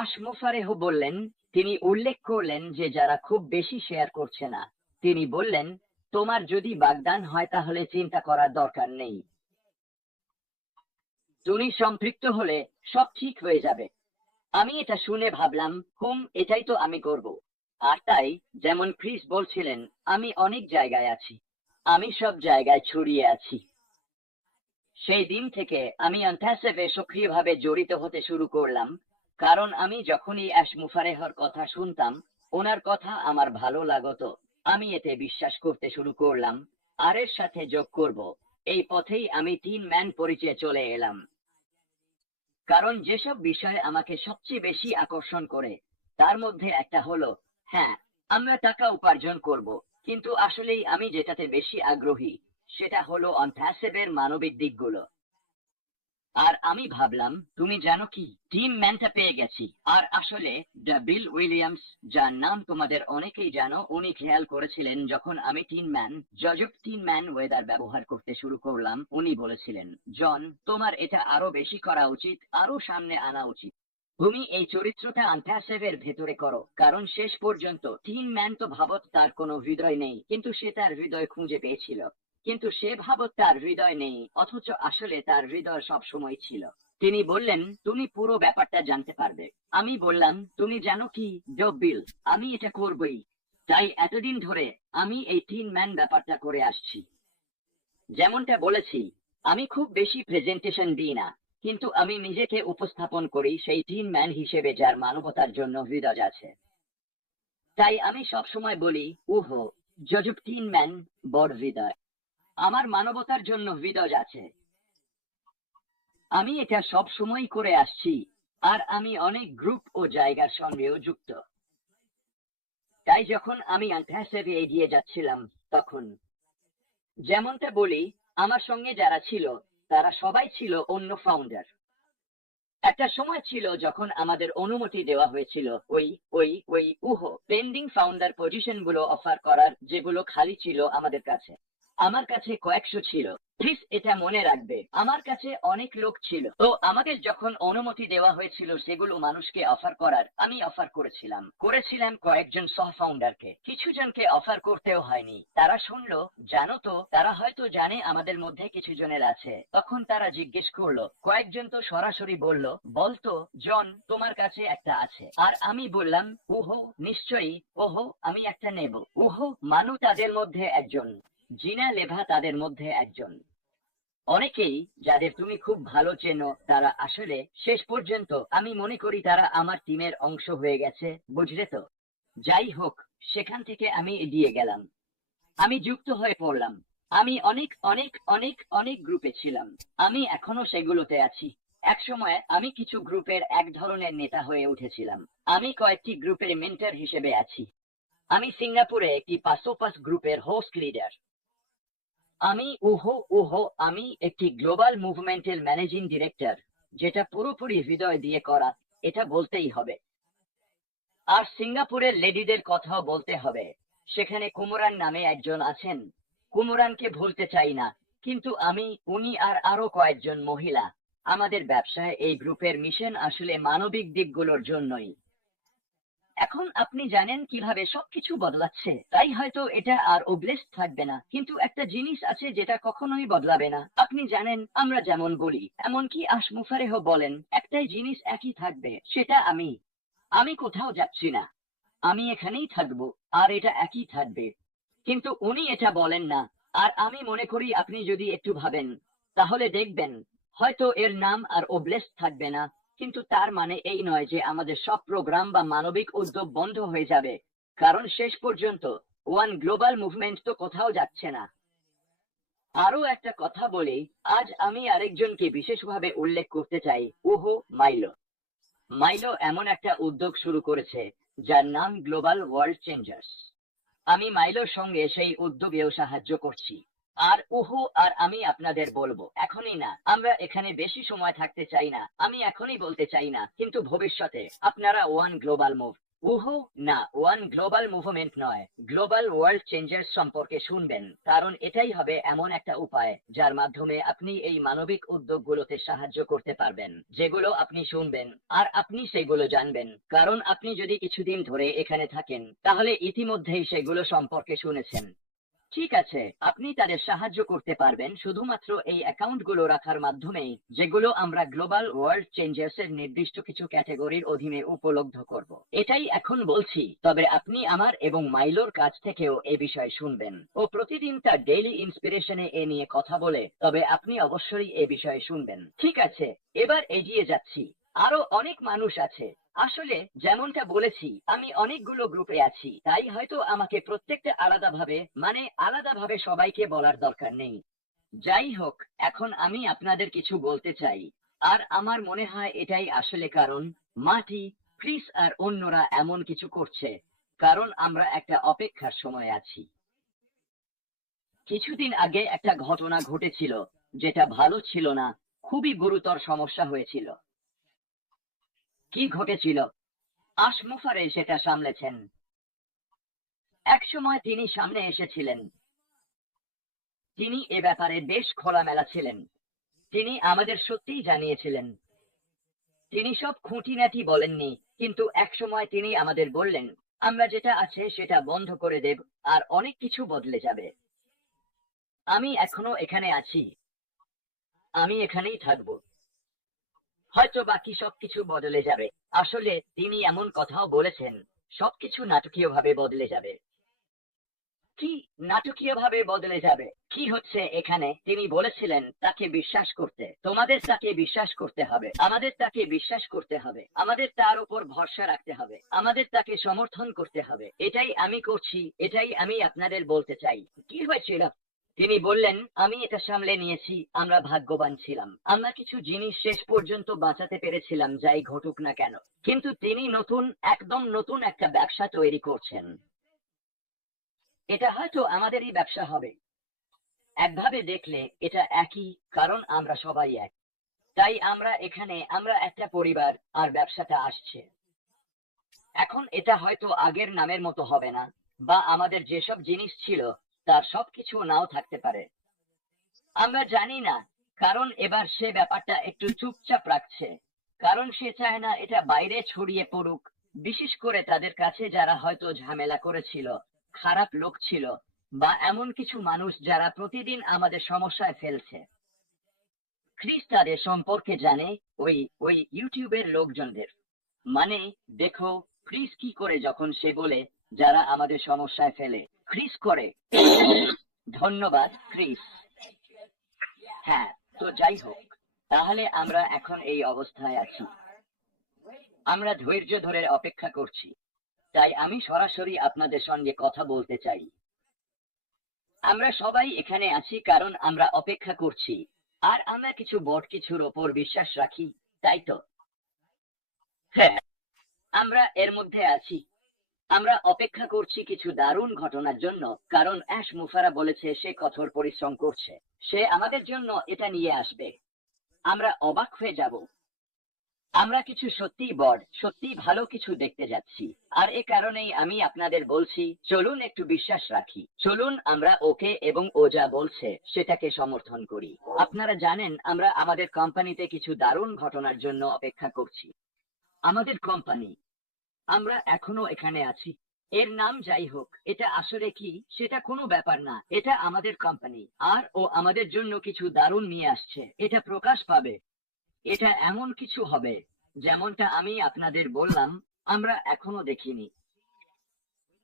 আশমুফারেহ বললেন, তিনি উল্লেখ করলেন যে যারা খুব বেশি শেয়ার করছে না, তিনি বললেন, তোমার যদি বাগদান হয় তাহলে চিন্তা করার দরকার নেই, তুমি সম্পৃক্ত হলে সব ঠিক হয়ে যাবে। আমি এটা শুনে ভাবলাম, এটাই তো আমি করব। আর তাই, যেমন ক্রিস বলছিলেন, আমি অনেক জায়গায় আছি, আমি সব জায়গায় ছড়িয়ে আছি। সেই দিন থেকে আমি আনথাসেভে সক্রিয়ভাবে জড়িত হতে শুরু করলাম, কারণ আমি যখনই মুফারেহর কথা শুনতাম, ওনার কথা আমার ভালো লাগতো, আমি এতে বিশ্বাস করতে শুরু করলাম, আর এর সাথে যোগ করব। এই পথেই আমি 3 ম্যান পরিচয়ে চলে এলাম। কারণ যেসব বিষয় আমাকে সবচেয়ে বেশি আকর্ষণ করে, তার মধ্যে একটা হলো, হ্যাঁ, আমরা টাকা উপার্জন করব, কিন্তু আসলেই আমি যেটাতে বেশি আগ্রহী, সেটা হলো অনপ্যাসিভের মানবিক দিকগুলো। আর আমি ভাবলাম, তুমি জানো কি, টিম ম্যানটা পেয়ে গেছি। আর আসলে বিল উইলিয়ামস, যার নাম তোমাদের অনেকেই জানো, উনি খেয়াল করেছিলেন যখন আমি তিন ম্যান ওয়েদার ব্যবহার করতে শুরু করলাম, উনি বলেছিলেন, জন, তোমার এটা আরো বেশি করা উচিত, আরো সামনে আনা উচিত। তুমি এই চরিত্রটা আনপ্যাসিভের ভেতরে করো, কারণ শেষ পর্যন্ত টিন ম্যান তো ভাবত তার কোনো হৃদয় নেই, কিন্তু সে তার হৃদয় খুঁজে পেয়েছিল। কিন্তু সে ভাবত তার হৃদয় নেই, অথচ আসলে তার হৃদয় সব সময় ছিল। তিনি বললেন, তুমি পুরো ব্যাপারটা জানতে পারবে। আমি বললাম, তুমি জানো কি, বিল, আমি এটা করবই। তাই এতদিন ধরে আমি এই 3 ম্যান ব্যাপারটা করে আসছি। যেমনটা বলেছি, আমি খুব বেশি প্রেজেন্টেশন দিই না, কিন্তু আমি নিজেকে উপস্থাপন করি সেই 3 ম্যান হিসেবে যার মানবতার জন্য হৃদয় আছে। তাই আমি সবসময় বলি, জজব 3 ম্যান, বড় হৃদয়, আমার মানবতার জন্য হৃদয় আছে। আমি এটা সব সময় করে আসছি, আর আমি অনেক গ্রুপ ও জায়গার সঙ্গেও যুক্ত। তাই যখন আমি আনপ্যাসিভে এগিয়ে যাচ্ছিলাম, তখন যেমনটা বলি, আমার সঙ্গে যারা ছিল, তারা সবাই ছিল অন্য ফাউন্ডার। একটা সময় ছিল যখন আমাদের অনুমতি দেওয়া হয়েছিল ওই ওই ওই পেন্ডিং ফাউন্ডার পজিশন গুলো অফার করার, যেগুলো খালি ছিল আমাদের কাছে। আমার কাছে কয়েকশো ছিল। প্লিজ এটা মনে রাখবে, আমার কাছে অনেক লোক ছিল। তো আমাদের যখন অনুমতি দেওয়া হয়েছিল সেগুলো মানুষকে অফার করার, আমি অফার করেছিলাম কয়েকজন সহ ফাউন্ডারকে। কিছু জনকে অফার করতেও হয়নি। তারা শুনলো, জানো তো, তারা হয়তো জানে আমাদের মধ্যে কিছু জনের আছে। তখন তারা জিজ্ঞেস করলো, কয়েকজন তো সরাসরি বলল, বলতো, জন, তোমার কাছে একটা আছে। আর আমি বললাম, নিশ্চয়ই, আমি একটা নেব। মানু তাদের মধ্যে একজন, জিনা লেভা তাদের মধ্যে একজন। অনেকেই যাদের তুমি খুব ভালো চেনো, তারা আসলে শেষ পর্যন্ত আমি মনে করি তারা আমার টিমের অংশ হয়ে গেছে, বুঝলে তো। যাই হোক, সেখান থেকে আমি এগিয়ে গেলাম, আমি যুক্ত হয়ে পড়লাম। আমি অনেক অনেক অনেক অনেক গ্রুপে ছিলাম, আমি এখনো সেগুলোতে আছি। এক সময় আমি কিছু গ্রুপের এক ধরনের নেতা হয়ে উঠেছিলাম। আমি কয়েকটি গ্রুপের মেন্টর হিসেবে আছি। আমি সিঙ্গাপুরে একটি পাসোপাস গ্রুপের হোস্ট লিডার। আমি আমি একটি গ্লোবাল মুভমেন্টের ম্যানেজিং ডিরেক্টর, যেটা পুরোপুরি হৃদয় দিয়ে করা, এটা বলতেই হবে। আর সিঙ্গাপুরের লেডিদের কথাও বলতে হবে। সেখানে কুমরান নামে একজন আছেন, কুমরানকে ভুলতে চাই না। কিন্তু উনি আর আরো কয়েকজন মহিলা। আমাদের ব্যবসায় এই গ্রুপের মিশন আসলে মানবিক দিকগুলোর জন্যই। এখন আপনি জানেন কিভাবে সবকিছু বদলাচ্ছে, তাই হয়তো এটা আর ওবলেস থাকবে না, কিন্তু একটা জিনিস আছে যেটা কখনোই বদলাবে না। আপনি জানেন, আমরা যেমন বলি, এমনকি আশমুফারেহ বলেন, একটাই জিনিস একই থাকবে, সেটা আমি কোথাও যাচ্ছি না, আমি এখানেই থাকবো, আর এটা একই থাকবে। কিন্তু উনি এটা বলেন না। আর আমি মনে করি আপনি যদি একটু ভাবেন, তাহলে দেখবেন হয়তো এর নাম আর ওবলেস থাকবে না, কিন্তু তার মানে এই নয় যে আমাদের সব প্রোগ্রাম বা মানবিক উদ্যোগ বন্ধ হয়ে যাবে, কারণ শেষ পর্যন্ত ওয়ান গ্লোবাল মুভমেন্ট তো কোথাও যাচ্ছে না। আরো একটা কথা বলি, আজ আমি আরেকজনকে বিশেষভাবে উল্লেখ করতে চাই, মাইলো। মাইলো এমন একটা উদ্যোগ শুরু করেছে যার নাম গ্লোবাল ওয়ার্ল্ড চেঞ্জার্স। আমি মাইলোর সঙ্গে সেই উদ্যোগেও সাহায্য করছি। আর আমি আপনাদের বলবো, এখনই না, আমরা এখানে বেশি সময় থাকতে চাই না, আমি এখনই বলতে চাই না, কিন্তু ভবিষ্যতে আপনারা ওয়ান গ্লোবাল মুভ, ওহো না, ওয়ান গ্লোবাল মুভমেন্ট নয়, গ্লোবাল ওয়ার্ল্ড চেঞ্জার্স সম্পর্কে শুনবেন, কারণ এটাই হবে এমন একটা উপায় যার মাধ্যমে আপনি এই মানবিক উদ্যোগগুলোতে সাহায্য করতে পারবেন, যেগুলো আপনি শুনবেন আর আপনি সেগুলো জানবেন, কারণ আপনি যদি কিছুদিন ধরে এখানে থাকেন তাহলে ইতিমধ্যেই সেগুলো সম্পর্কে শুনেছেন। ঠিক আছে, আপনি তাদের সাহায্য করতে পারবেন শুধুমাত্র এই অ্যাকাউন্টগুলো রাখার মাধ্যমেই, যেগুলো আমরা গ্লোবাল ওয়ার্ল্ড চেঞ্জার্স এর নির্দিষ্ট কিছু ক্যাটাগরির অধীনে উপলব্ধ করব। এটাই এখন বলছি, তবে আপনি আমার এবং মাইলোর কাছ থেকেও এ বিষয়ে শুনবেন। ও প্রতিদিন তার ডেইলি ইন্সপিরেশনে এ নিয়ে কথা বলে, তবে আপনি অবশ্যই এ বিষয়ে শুনবেন। ঠিক আছে, এবার এগিয়ে যাচ্ছি। আরো অনেক মানুষ আছে। আসলে যেমনটা বলেছি, আমি অনেকগুলো গ্রুপে আছি, তাই হয়তো আমাকে প্রত্যেকটা আলাদাভাবে সবাইকে বলার দরকার নেই। যাই হোক, এখন আমি আপনাদের কিছু বলতে চাই, আর আমার মনে হয় এটাই আসলে কারণ মাটি, ক্রিস আর অন্যরা এমন কিছু করছে, কারণ আমরা একটা অপেক্ষার সময় আছি। কিছুদিন আগে একটা ঘটনা ঘটেছিল, যেটা ভালো ছিল না, খুবই গুরুতর সমস্যা হয়েছিল। কি ঘটেছিল? আশমুফারে সেটা সামলেছেন। একসময় তিনি সামনে এসেছিলেন। তিনি এ ব্যাপারে বেশ খোলামেলা ছিলেন। তিনি আমাদের সত্যিই জানিয়েছিলেন। তিনি সব খুঁটিনাটি বলেননি, কিন্তু একসময় তিনি আমাদের বললেন, আমরা যেটা আছে সেটা বন্ধ করে দেব, আর অনেক কিছু বদলে যাবে। আমি এখনো এখানে আছি। আমি এখানেই থাকবো। হয়তো বাকি সবকিছু বদলে যাবে। আসলে তিনি এমন কথাও বলেছেন, সবকিছু নাটকীয়ভাবে বদলে যাবে। কি নাটকীয়ভাবে বদলে যাবে? কি হচ্ছে এখানে? তিনি বলেছিলেন তাকে বিশ্বাস করতে। তোমাদের তাকে বিশ্বাস করতে হবে, আমাদের তাকে বিশ্বাস করতে হবে, আমাদের তার উপর ভরসা রাখতে হবে, আমাদের তাকে সমর্থন করতে হবে। এটাই আমি করছি, এটাই আমি আপনাদের বলতে চাই। কি হয়েছিল? তিনি বললেন, আমি এটা সামলে নিয়েছি, আমরা ভাগ্যবান ছিলাম, আমরা কিছু জিনিস শেষ পর্যন্ত বাঁচাতে পেরেছিলাম যাই ঘটুক না কেন। কিন্তু তিনি একদম নতুন একটা ব্যবসা তৈরি করছেন। এটা হয়তো আমাদেরই ব্যবসা হবে। একভাবে দেখলে এটা একই, কারণ আমরা সবাই এক। তাই আমরা একটা পরিবার, আর ব্যবসাটা আসছে। এখন এটা হয়তো আগের নামের মতো হবে না, বা আমাদের যেসব জিনিস ছিল তার সবকিছু নাও থাকতে পারে। আমরা জানি না, কারণ এবার সে ব্যাপারটা একটু চুপচাপ রাখছে, কারণ সে চায় না এটা বাইরে ছড়িয়ে পড়ুক, বিশেষ করে তাদের কাছে যারা হয়তো ঝামেলা করেছিল, খারাপ লোক ছিল, বা এমন কিছু মানুষ যারা প্রতিদিন আমাদের সমস্যায় ফেলছে। খ্রিস তাদের সম্পর্কে জানে, ওই ওই ইউটিউবের লোকজনদের। মানে, দেখো খ্রিস কি করে যখন সে বলে যারা আমাদের সমস্যায় ফেলে। খ্রিস করে। ধন্যবাদ ক্রিস। হ্যাঁ, তো যাই হোক, তাহলে আমরা এখন এই অবস্থায় আছি। আমরা ধৈর্য ধরে অপেক্ষা করছি। তাই আমি সরাসরি আপনাদের সঙ্গে কথা বলতে চাই। আমরা সবাই এখানে আছি কারণ আমরা অপেক্ষা করছি, আর আমরা কিছু বড় কিছুর ওপর বিশ্বাস রাখি, তাই তো? হ্যাঁ, আমরা এর মধ্যে আছি। আমরা অপেক্ষা করছি কিছু দারুণ ঘটনার জন্য, কারণ অ্যাশ মুফারা বলেছে সে কঠোর পরিশ্রম করছে। সে আমাদের জন্য এটা নিয়ে আসবে। আমরা অবাক হয়ে যাব। আমরা কিছু সত্যিই ভালো কিছু দেখতে যাচ্ছি। আর এ কারণেই আমি আপনাদের বলছি, চলুন একটু বিশ্বাস রাখি, চলুন আমরা ওকে এবং ও যা বলছে সেটাকে সমর্থন করি। আপনারা জানেন, আমরা আমাদের কোম্পানিতে কিছু দারুণ ঘটনার জন্য অপেক্ষা করছি। আমাদের কোম্পানি, আমরা এখনো এখানে আছি। এর নাম যাই হোক, এটা আসলে কি সেটা কোনো ব্যাপার না, এটা আমাদের কোম্পানি, আর ও আমাদের জন্য কিছু দারুণ নিয়ে আসছে। এটা প্রকাশ পাবে। এটা এমন কিছু হবে, যেমনটা আমি আপনাদের বললাম, আমরা এখনো দেখিনি।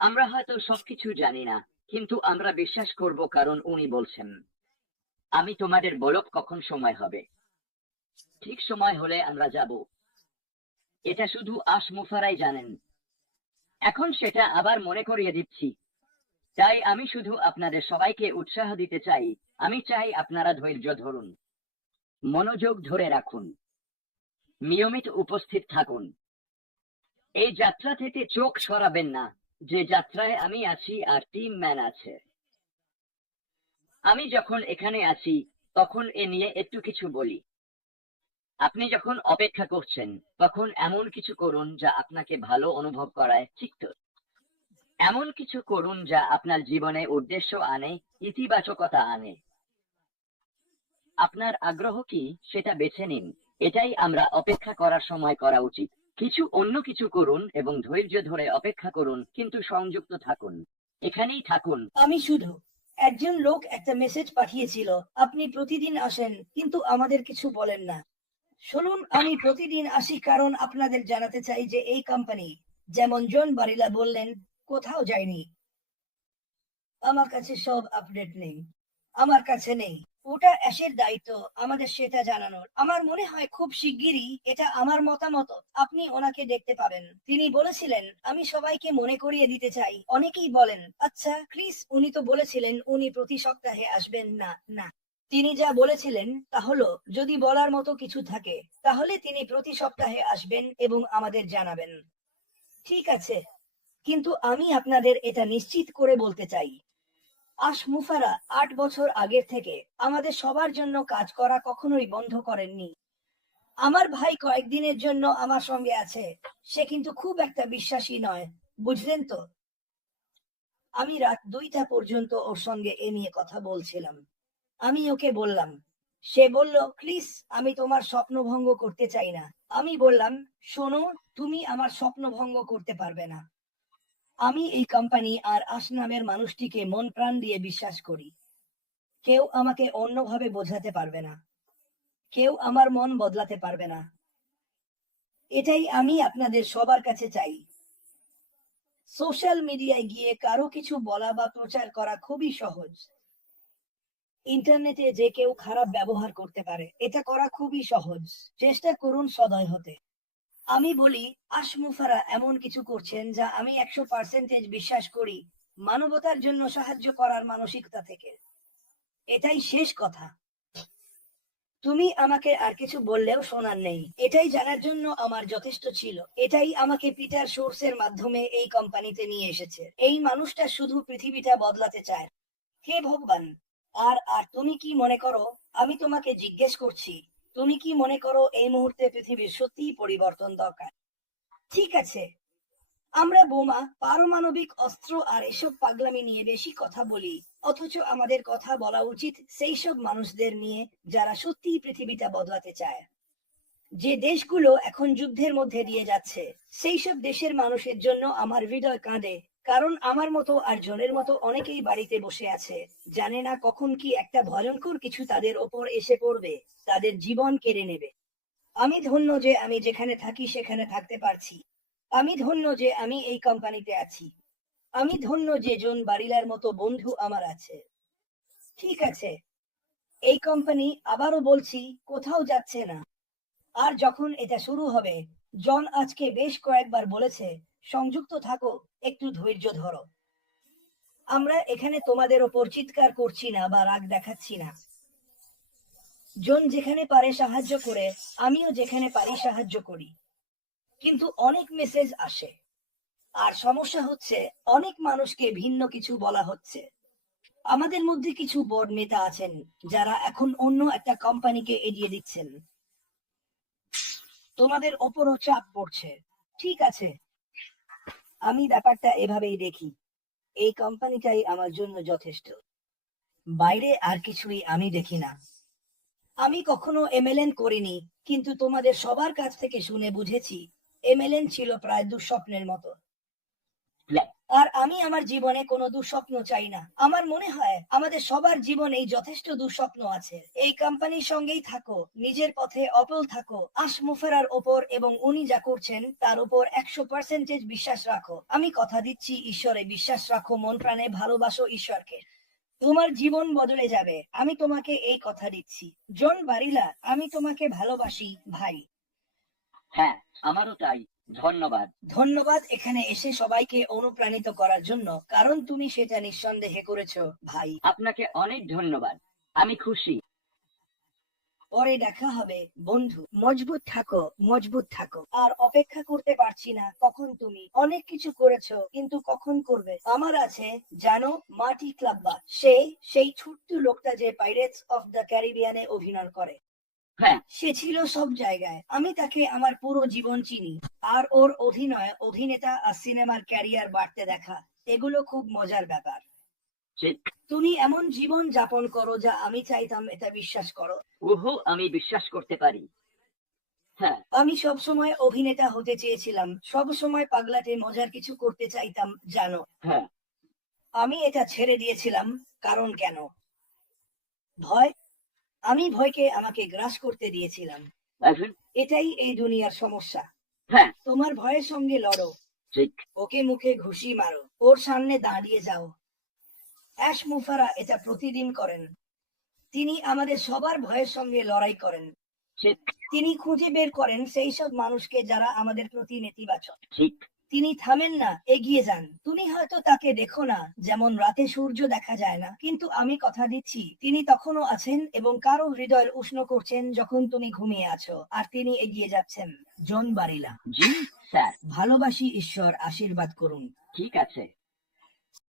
আমরা হয়তো সবকিছু জানি না, কিন্তু আমরা বিশ্বাস করব কারণ উনি বলছেন। আমি তোমাদের বলব কখন সময় হবে। ঠিক সময় হলে আমরা যাব। এটা শুধু আশমুফারাই জানেন। এখন সেটা আবার মনে করিয়ে দিচ্ছি। তাই আমি শুধু আপনাদের সবাইকে উৎসাহ দিতে চাই। আমি চাই আপনারা ধৈর্য ধরুন, মনোযোগ ধরে রাখুন, নিয়মিত উপস্থিত থাকুন। এই যাত্রা থেকে চোখ সরাবেন না, যে যাত্রায় আমি আছি আর টিম ম্যান আছে। আমি যখন এখানে আছি তখন এ নিয়ে একটু কিছু বলি। আপনি যখন অপেক্ষা করছেন তখন এমন কিছু করুন যা আপনাকে ভালো অনুভব করায় চিত্ত। এমন কিছু করুন যা আপনার জীবনে উদ্দেশ্য আনে, ইতিবাচকতা আনে। আপনার আগ্রহ কি সেটা বেছে নিন। এটাই আমরা অপেক্ষা করার সময় করা উচিত। অন্য কিছু করুন এবং ধৈর্য ধরে অপেক্ষা করুন, কিন্তু সংযুক্ত থাকুন, এখানেই থাকুন। আমি শুধু একজন লোক একটা মেসেজ পাঠিয়েছিল, আপনি প্রতিদিন আসেন কিন্তু আমাদের কিছু বলেন না। শুনুন, আমি প্রতিদিন আসি কারণ আপনাদের জানাতে চাই যে এই কোম্পানি, যেমন জন বারিলা বললেন, কোথাও যায়নি। আমার কাছে সব আপডেট নেই, আমার কাছে নেই। ওটা অ্যাশের দায়িত্ব আমাদের সেটা জানানোর। আমার মনে হয় খুব শিগগিরই, এটা আমার মতামত, আপনি ওনাকে দেখতে পাবেন। তিনি বলেছিলেন, আমি সবাইকে মনে করিয়ে দিতে চাই। অনেকেই বলেন, আচ্ছা ক্রিস, উনি তো বলেছিলেন উনি প্রতি সপ্তাহে আসবেন। না না, তিনি যা বলেছিলেন তা হলো, যদি বলার মতো কিছু থাকে তাহলে তিনি প্রতি সপ্তাহে আসবেন এবং আমাদের জানাবেন। ঠিক আছে, কিন্তু আমি আপনাদের এটা নিশ্চিত করে বলতে চাই, আশমুফারা ৮ বছর আগের থেকে আমাদের সবার জন্য কাজ করা কখনোই বন্ধ করেননি। আমার ভাই কয়েকদিনের জন্য আমার সঙ্গে আছে, সে কিন্তু খুব একটা বিশ্বাসী নয়, বুঝলেন তো। আমি রাত ২টা পর্যন্ত ওর সঙ্গে এ নিয়ে কথা বলছিলাম। আমি ওকে বললাম, সে বলল, প্লিজ, আমি তোমার স্বপ্ন ভঙ্গ করতে চাই না। আমি বললাম, শোনো, তুমি আমার স্বপ্ন ভঙ্গ করতে পারবে না। আমি এই কোম্পানি আর আশ নামের মানুষটিকে মন প্রাণ দিয়ে বিশ্বাস করি। কেউ আমাকে অন্যভাবে বোঝাতে পারবে না, কেউ আমার মন বদলাতে পারবে না। এটাই আমি আপনাদের সবার কাছে চাই। সোশ্যাল মিডিয়ায় গিয়ে কারো কিছু বলা বা প্রচার করা খুবই সহজ। ইন্টারনেটে যে কেউ খারাপ ব্যবহার করতে পারে, এটা করা খুবই সহজ। চেষ্টা করুন সদয় হতে। আমি বলি, আশমুফারা এমন কিছু করছেন যা আমি ১০০% বিশ্বাস করি, মানবতার জন্য সাহায্য করার মানসিকতা থেকে। এটাই শেষ কথা। তুমি আমাকে আর কিছু বললেও শোনার নেই, এটাই জানার জন্য আমার যথেষ্ট ছিল। এটাই আমাকে পিটার সোর্সের মাধ্যমে এই কোম্পানিতে নিয়ে এসেছে। এই মানুষটা শুধু পৃথিবীটা বদলাতে চায়। হে ভগবান। আর আর তুমি কি মনে করো, আমি তোমাকে জিজ্ঞেস করছি, তুমি কি মনে করো এই মুহূর্তে পৃথিবীর সত্যিই পরিবর্তন দরকার? ঠিক আছে, আমরা বোমা, পারমাণবিক অস্ত্র আর এসব পাগলামি নিয়ে বেশি কথা বলি, অথচ আমাদের কথা বলা উচিত সেই সব মানুষদের নিয়ে যারা সত্যিই পৃথিবীটা বদলাতে চায়। যে দেশগুলো এখন যুদ্ধের মধ্যে দিয়ে যাচ্ছে, সেই সব দেশের মানুষের জন্য আমার হৃদয় কাঁদে। কারণ আমার মতো আর জনের মতো অনেকেই বাড়িতে বসে আছে, জানে না কখন কি একটা ভয়ঙ্কর কিছু তাদের ওপর এসে পড়বে, তাদের জীবন কেড়ে নেবে। আমি ধন্য যে আমি যেখানে থাকি সেখানে থাকতে পারছি। আমি ধন্য যে আমি এই কোম্পানিতে আছি। আমি ধন্য যে জন বারিলার মতো বন্ধু আমার আছে। ঠিক আছে, এই কোম্পানি, আবারও বলছি, কোথাও যাচ্ছে না। আর যখন এটা শুরু হবে, জন আজকে বেশ কয়েকবার বলেছে, সংযুক্ত থাকো, একটু ধৈর্য ধরো। আমরা এখানে তোমাদের ওপর চিৎকার করছি না বা রাগ দেখাচ্ছি না। জন যেখানে পারে সাহায্য করে, আমিও যেখানে পারি সাহায্য করি। কিন্তু অনেক মেসেজ আসে, আর সমস্যা হচ্ছে অনেক মানুষকে ভিন্ন কিছু বলা হচ্ছে। আমাদের মধ্যে কিছু বড় নেতা আছেন যারা এখন অন্য একটা কোম্পানিকে এগিয়ে দিচ্ছেন। তোমাদের ওপরও চাপ পড়ছে। ঠিক আছে, আমি ব্যাপারটা এভাবেই দেখি, এই কোম্পানিটাই আমার জন্য যথেষ্ট। বাইরে আর কিছুই আমি দেখি না। আমি কখনো এমএলএন করিনি, কিন্তু তোমাদের সবার কাছ থেকে শুনে বুঝেছি এমএলএন ছিল প্রায় দুঃস্বপ্নের মতো। আর আমি আমার জীবনে কোনো দুঃস্বপ্ন চাই না। আমার মনে হয় আমাদের সবার জীবনেই যথেষ্ট দুঃস্বপ্ন আছে। এই কোম্পানির সঙ্গেই থাকো, নিজের পথে অটল থাকো, আশমুফারার ওপর এবং উনি যা করছেন তার উপর ১০০% বিশ্বাস রাখো। আমি কথা দিচ্ছি, ঈশ্বরে বিশ্বাস রাখো, মন প্রাণে ভালোবাসো ঈশ্বরকে। তোমার জীবন বদলে যাবে, আমি তোমাকে এই কথা দিচ্ছি। জন বারিলা, আমি তোমাকে ভালোবাসি, ভাই। হ্যাঁ, আমারও তাই। ধন্যবাদ। ধন্যবাদ এখানে এসে সবাইকে অনুপ্রাণিত করার জন্য, কারণ তুমি সেটা নিঃসন্দেহে করেছো, ভাই। আপনাকে অনেক ধন্যবাদ। আমি খুশি। পরে দেখা হবে, বন্ধু। মজবুত থাকো, মজবুত থাকো। আর অপেক্ষা করতে পারছি না কখন তুমি অনেক কিছু করেছো, কিন্তু কখন করবে। আমার আছে, জানো, মার্টি ক্লাব্বা, সেই ছোট্ট লোকটা যে পাইরেটস অফ দ্য ক্যারিবিয়ানে অভিনয় করে। হ্যাঁ, সে ছিল সব জায়গায়। আমি তাকে আমার পুরো জীবন চিনি। আর ওর অভিনয়, অভিনেতা আর সিনেমার ক্যারিয়ার বাড়তে দেখা, এগুলো খুব মজার ব্যাপার। ঠিক। তুমি এমন জীবন যাপন করো যা আমি চাইতাম, এটা বিশ্বাস করো? ওহো, আমি বিশ্বাস করতে পারি। হ্যাঁ, আমি সবসময় অভিনেতা হতে চেয়েছিলাম, সবসময় পাগলাটে মজার কিছু করতে চাইতাম, জানো। হ্যাঁ, আমি এটা ছেড়ে দিয়েছিলাম। কারণ কেন? ভয়। আমি ভয়কে আমাকে গ্রাস করতে দিয়েছিলাম। এখন এটাই এই দুনিয়ার সমস্যা। হ্যাঁ, তোমার ভয়ের সঙ্গে লড়ো। ঠিক। ওকে মুখে ঘুষি মারো, ওর সামনে দাঁড়িয়ে যাও। অ্যাশ মুফারা এটা প্রতিদিন করেন। তিনি আমাদের সবার ভয়ের সঙ্গে লড়াই করেন। ঠিক। তিনি খুঁজে বের করেন সেই সব মানুষকে যারা আমাদের প্রতি নেতিবাচক। ঠিক। তিনি থামেন না, এগিয়ে যান। তুমি হয়তো তাকে দেখো না, যেমন রাতে সূর্য দেখা যায় না, কিন্তু আমি কথা দিচ্ছি তিনি তখনও আছেন এবং কারো হৃদয়ের উষ্ণ করছেন যখন তুমি ঘুমিয়ে আছো, আর তিনি এগিয়ে যাচ্ছেন। জন বারিলা। জি স্যার। ভালোবাসি, ঈশ্বর আশীর্বাদ করুন। ঠিক আছে।